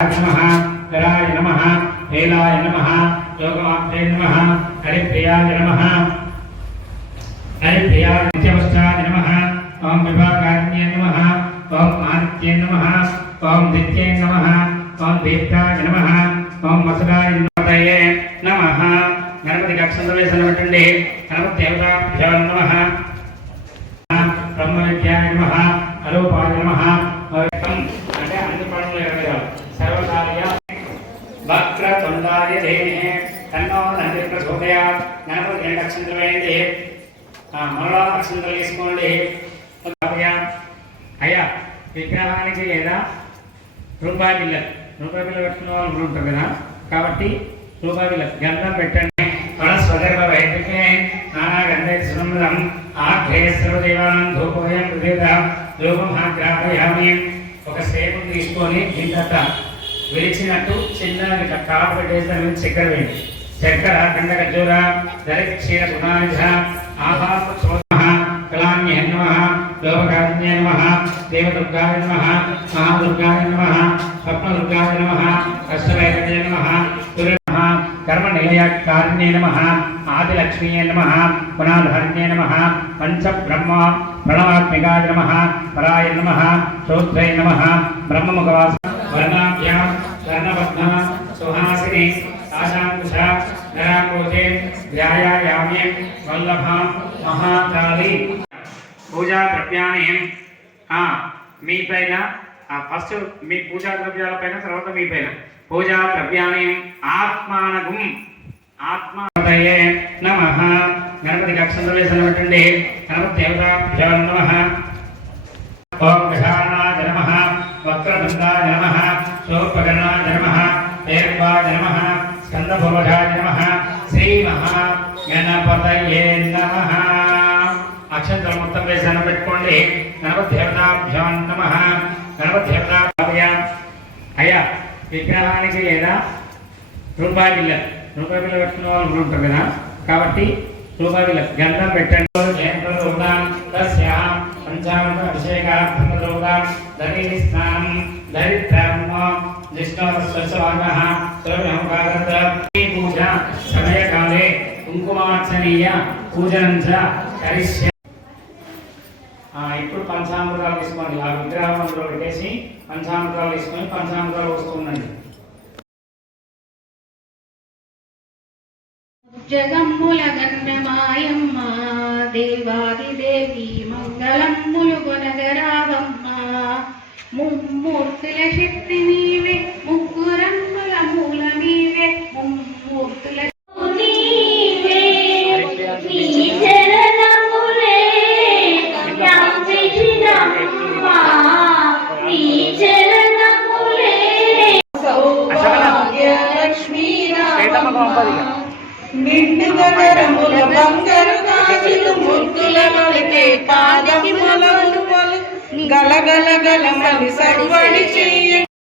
नमः कराय नमः हेलाय नमः योगमात्रे नमः हरिप्रियाय नमः हरिप्रियाय नित्यवश्चाय नमः ओम विभागान्ये नमः ओम आदित्ये नमः ओम दित्ये नमः ओम दीप्ताय नमः ओम वसुदाय नमः गणपति अक्षंतवेशनं పెట్టండి गणपति देवताभ्यो नमः ब्रह्म विद्याय नमः अरूपाय नमः అంటే అన్ని పనులు ఎరగాలి సర్వకార్య వక్రతుండాయ ధీమహి తన్నో నంది ప్రచోదయాత్ గణపతి అక్షంతలు వేయండి మరలా అక్షంతలు తీసుకోండి అయ్యా విగ్రహానికి లేదా రూపాయి బిల్ల పెట్టుకున్న వాళ్ళు ఉంటారు కదా కాబట్టి రూపాయి బిల్ల గంధం పెట్టండి స్వగర్భ వైద్యకే నానా గంధే సునందం ఆఖ్యే సర్వదేవానం ధూపోయం హృదయ రూపం గ్రాహయామి ఒక సేపు తీసుకొని ఇంత విరిచినట్టు చిన్న కాపు పెట్టేసి దాని మీద చక్కెర వేయండి చక్కెర గంధ ఖర్జూర దరిద్ర క్షీర గుణానిధ ఆహార కళాన్య నమః లోభకాన్య నమః దేవదుర్గాయ నమః మహాదుర్గాయ నమః స్వప్నదుర్గాయ నమః కష్టవైకల్య నమః कर्म निलयकारिण्ये नमः आदिलक्ष्मीये नमः पुनाधारिण्ये नमः पंच ब्रह्म प्रणवात्मिकाय नमः पराय नमः श्रोत्रे नमः ब्रह्ममुखवास वर्णाभ्यां कर्णपद्मा सुहासिनी आशांकुशा नराकोजे ध्यायायामि वल्लभा महाकाली पूजा द्रव्याणि మీ పైన ఫస్ట్ మీ పూజా ద్రవ్యాల పైన తర్వాత మీ పైన పూజా ద్రవ్యాన్ని ఆత్మానగుం ఆత్మపతయే నమః గణపతికి అక్షంతవేశనం పెట్టండి గణపతి దేవతాభ్యో నమః ఓం గజాననాయ నమః వక్రతుండాయ నమః శూర్పకర్ణాయ నమః ఏర్వాయ నమః స్కందభువజాయ నమః శ్రీ మహాగణపతయే నమః అక్షంతలు మొత్తం వేశనం పెట్టుకోండి గణపతి దేవతాభ్యో నమః గణపతి దేవతాభ్య అయ్యా విగ్రహానికి లేదా రూపాయి బిల్ల పెట్టుకున్న వాళ్ళు ఉంటారు కదా కాబట్టి రూపాయి బిల్ల గంధం పెట్టండి పంచామృత అభిషేకార్థం ధరీ స్నానం దరిద్రమ పూజ సమయకాలే కుంకుమార్చనీయ పూజనం చ కరిష్య ఇప్పుడు పంచామృతాలు తీసుకోండి ఆ విగ్రహంలో పెట్టేసి పంచామృతాలు తీసుకొని పంచామృతాలు వస్తుందండి జగమ్ముల గన్నమాయమ్మ దేవాదిదేవి మంగళమ్ములు గొనగరావమ్మ ముమ్మూర్తుల శక్తి నీవే ముగ్గురమ్ముల మూల నీవే ముమ్మూర్తుల నిండుగరముల బంగారు గాజులు ముద్దుల నొలితే పాదములు గలగల గలమని సర్వడి చెయ్య